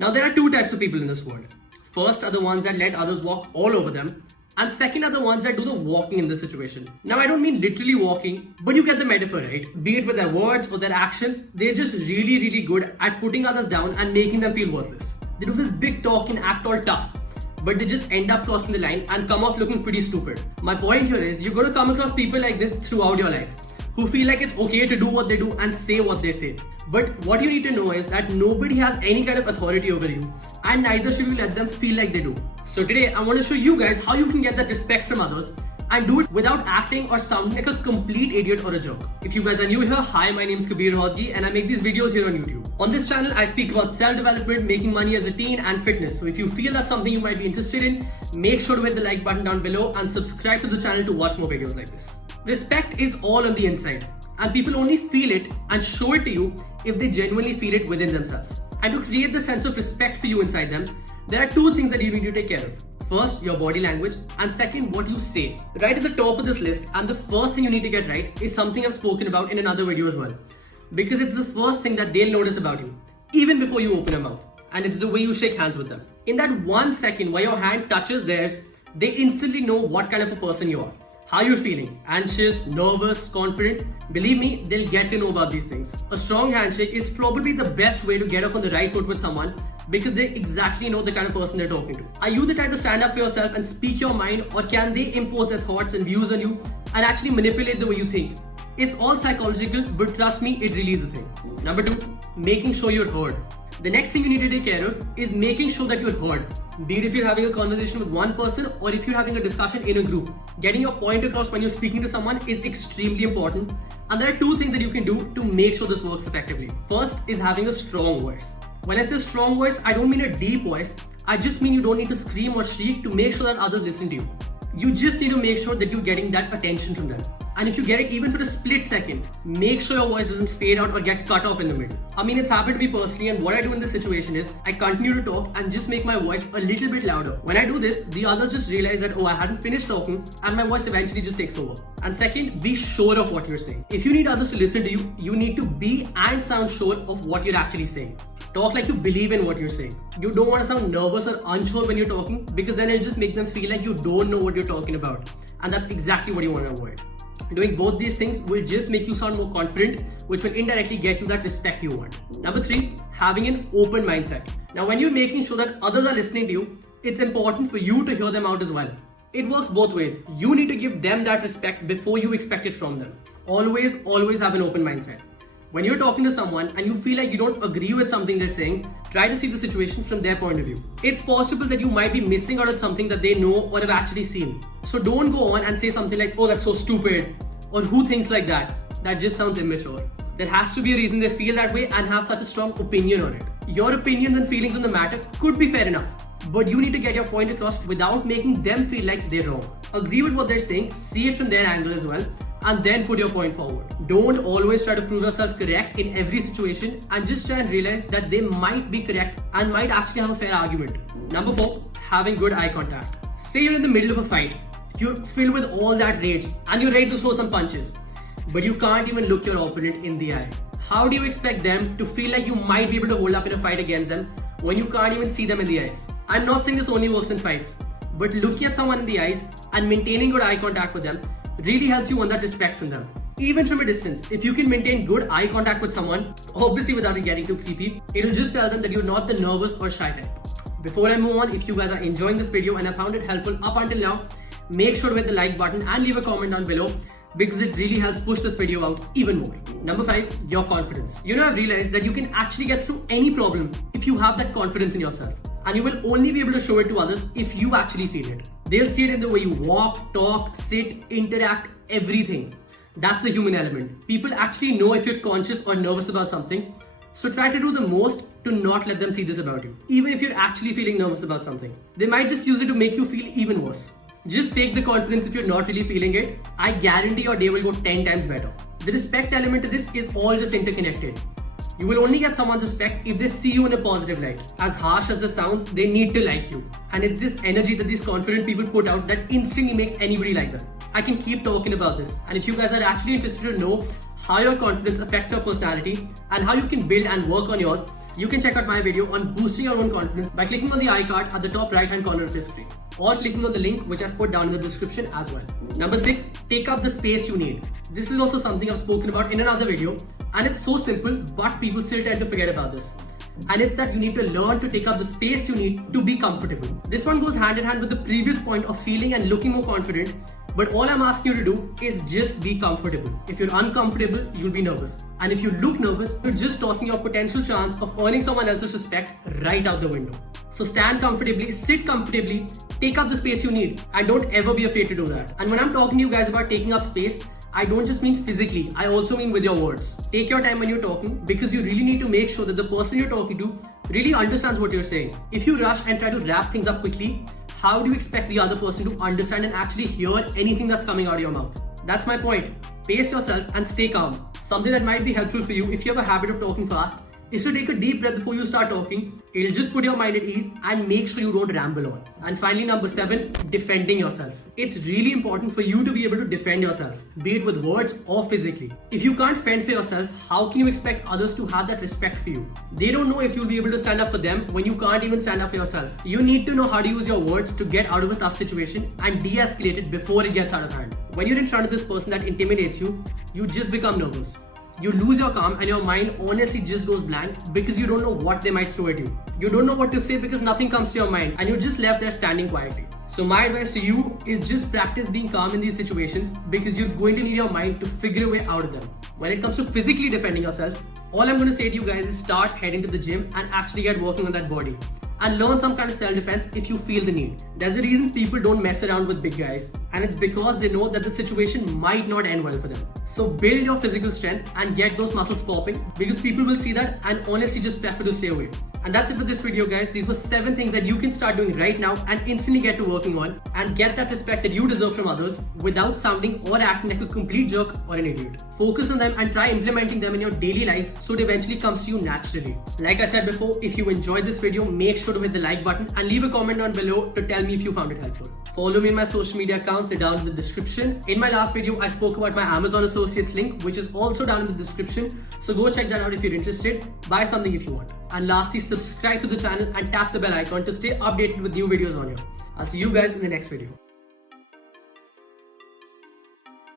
Now, there are two types of people in this world. First are the ones that let others walk all over them, and second are the ones that do the walking in this situation. Now, I don't mean literally walking, but you get the metaphor, right? Be it with their words or their actions, they're just really good at putting others down and making them feel worthless. They do this big talk and act all tough, but they just end up crossing the line and come off looking pretty stupid. My point here is you're going to come across people like this throughout your life, who feel like it's okay to do what they do and say what they say. But what you need to know is that nobody has any kind of authority over you, and neither should you let them feel like they do. So today I want to show you guys how you can get that respect from others and do it without acting or sounding like a complete idiot or a jerk. If you guys are new here, hi, my name is Kabir Rohatgi and I make these videos here on YouTube. On this channel, I speak about self-development, making money as a teen and fitness. So if you feel that's something you might be interested in, make sure to hit the like button down below and subscribe to the channel to watch more videos like this. Respect is all on the inside, and people only feel it and show it to you if they genuinely feel it within themselves. And to create the sense of respect for you inside them, there are two things that you need to take care of. First, your body language, and second, what you say. Right at the top of this list, and the first thing you need to get right, is something I've spoken about in another video as well. Because it's the first thing that they'll notice about you, even before you open your mouth. And it's the way you shake hands with them. In that 1 second while your hand touches theirs, they instantly know what kind of a person you are. How you're feeling, anxious, nervous, confident. Believe me, they'll get to know about these things. A strong handshake is probably the best way to get off on the right foot with someone because they exactly know the kind of person they're talking to. Are you the type to stand up for yourself and speak your mind, or can they impose their thoughts and views on you and actually manipulate the way you think? It's all psychological, but trust me, it really is a thing. Number 2, making sure you're heard. The next thing you need to take care of is making sure that you're heard. Be it if you're having a conversation with one person or if you're having a discussion in a group. Getting your point across when you're speaking to someone is extremely important. And there are two things that you can do to make sure this works effectively. First is having a strong voice. When I say strong voice, I don't mean a deep voice. I just mean you don't need to scream or shriek to make sure that others listen to you. You just need to make sure that you're getting that attention from them. And if you get it even for a split second, make sure your voice doesn't fade out or get cut off in the middle. I mean, it's happened to me personally, and what I do in this situation is I continue to talk and just make my voice a little bit louder. When I do this, the others just realize that, oh, I hadn't finished talking, and my voice eventually just takes over. And second, be sure of what you're saying. If you need others to listen to you, you need to be and sound sure of what you're actually saying. Talk like you believe in what you're saying. You don't want to sound nervous or unsure when you're talking, because then it'll just make them feel like you don't know what you're talking about. And that's exactly what you want to avoid. Doing both these things will just make you sound more confident, which will indirectly get you that respect you want. Number 3, having an open mindset. Now, when you're making sure that others are listening to you, it's important for you to hear them out as well. It works both ways. You need to give them that respect before you expect it from them. Always have an open mindset. When you're talking to someone and you feel like you don't agree with something they're saying, try to see the situation from their point of view. It's possible that you might be missing out on something that they know or have actually seen. So don't go on and say something like, oh, that's so stupid, or who thinks like that? That just sounds immature. There has to be a reason they feel that way and have such a strong opinion on it. Your opinions and feelings on the matter could be fair enough, but you need to get your point across without making them feel like they're wrong. Agree with what they're saying, see it from their angle as well, and then put your point forward. Don't always try to prove yourself correct in every situation, and just try and realize that they might be correct and might actually have a fair argument. Number 4, having good eye contact. Say you're in the middle of a fight. You're filled with all that rage and you're ready to throw some punches, but you can't even look your opponent in the eye. How do you expect them to feel like you might be able to hold up in a fight against them when you can't even see them in the eyes? I'm not saying this only works in fights, but looking at someone in the eyes and maintaining good eye contact with them really helps you want that respect from them. Even from a distance, if you can maintain good eye contact with someone, obviously without it getting too creepy, it'll just tell them that you're not the nervous or shy type. Before I move on, if you guys are enjoying this video and have found it helpful up until now, make sure to hit the like button and leave a comment down below, because it really helps push this video out even more. Number 5, your confidence. You know, I've realized that you can actually get through any problem if you have that confidence in yourself. And you will only be able to show it to others if you actually feel it. They'll see it in the way you walk, talk, sit, interact, everything. That's the human element. People actually know if you're conscious or nervous about something. So try to do the most to not let them see this about you. Even if you're actually feeling nervous about something, they might just use it to make you feel even worse. Just fake the confidence if you're not really feeling it. I guarantee your day will go 10 times better. The respect element to this is all just interconnected. You will only get someone's respect if they see you in a positive light. As harsh as this sounds, they need to like you. And it's this energy that these confident people put out that instantly makes anybody like them. I can keep talking about this. And if you guys are actually interested to know how your confidence affects your personality and how you can build and work on yours, You can check out my video on boosting your own confidence by clicking on the icard at the top right hand corner of your screen, or clicking on the link which I've put down in the description as well. Number 6, take up the space you need. This is also something I've spoken about in another video, and it's so simple, but people still tend to forget about this. And it's that you need to learn to take up the space you need to be comfortable. This one goes hand in hand with the previous point of feeling and looking more confident, but all I'm asking you to do is just be comfortable. If you're uncomfortable, you'll be nervous. And if you look nervous, you're just tossing your potential chance of earning someone else's respect right out the window. So stand comfortably, sit comfortably, take up the space you need, and don't ever be afraid to do that. And when I'm talking to you guys about taking up space, I don't just mean physically, I also mean with your words. Take your time when you're talking, because you really need to make sure that the person you're talking to really understands what you're saying. If you rush and try to wrap things up quickly, how do you expect the other person to understand and actually hear anything that's coming out of your mouth? That's my point. Pace yourself and stay calm. Something that might be helpful for you if you have a habit of talking fast is to take a deep breath before you start talking. It'll just put your mind at ease and make sure you don't ramble on. And finally, number 7, defending yourself. It's really important for you to be able to defend yourself, be it with words or physically. If you can't fend for yourself, how can you expect others to have that respect for you? They don't know if you'll be able to stand up for them when you can't even stand up for yourself. You need to know how to use your words to get out of a tough situation and de-escalate it before it gets out of hand. When you're in front of this person that intimidates you, you just become nervous. You lose your calm and your mind honestly just goes blank because you don't know what they might throw at you. You don't know what to say because nothing comes to your mind and you're just left there standing quietly. So my advice to you is just practice being calm in these situations, because you're going to need your mind to figure a way out of them. When it comes to physically defending yourself, all I'm going to say to you guys is start heading to the gym and actually get working on that body. And learn some kind of self-defense if you feel the need. There's a reason people don't mess around with big guys, and it's because they know that the situation might not end well for them. So build your physical strength and get those muscles popping, because people will see that and honestly just prefer to stay away. And that's it for this video, guys. These were 7 things that you can start doing right now and instantly get to working on and get that respect that you deserve from others without sounding or acting like a complete jerk or an idiot. Focus on them and try implementing them in your daily life so it eventually comes to you naturally. Like I said before, if you enjoyed this video, make sure to hit the like button and leave a comment down below to tell me if you found it helpful. Follow me in my social media accounts, they're down in the description. In my last video, I spoke about my Amazon Associates link, which is also down in the description. So go check that out if you're interested. Buy something if you want. And lastly, subscribe to the channel and tap the bell icon to stay updated with new videos on here. I'll see you guys in the next video.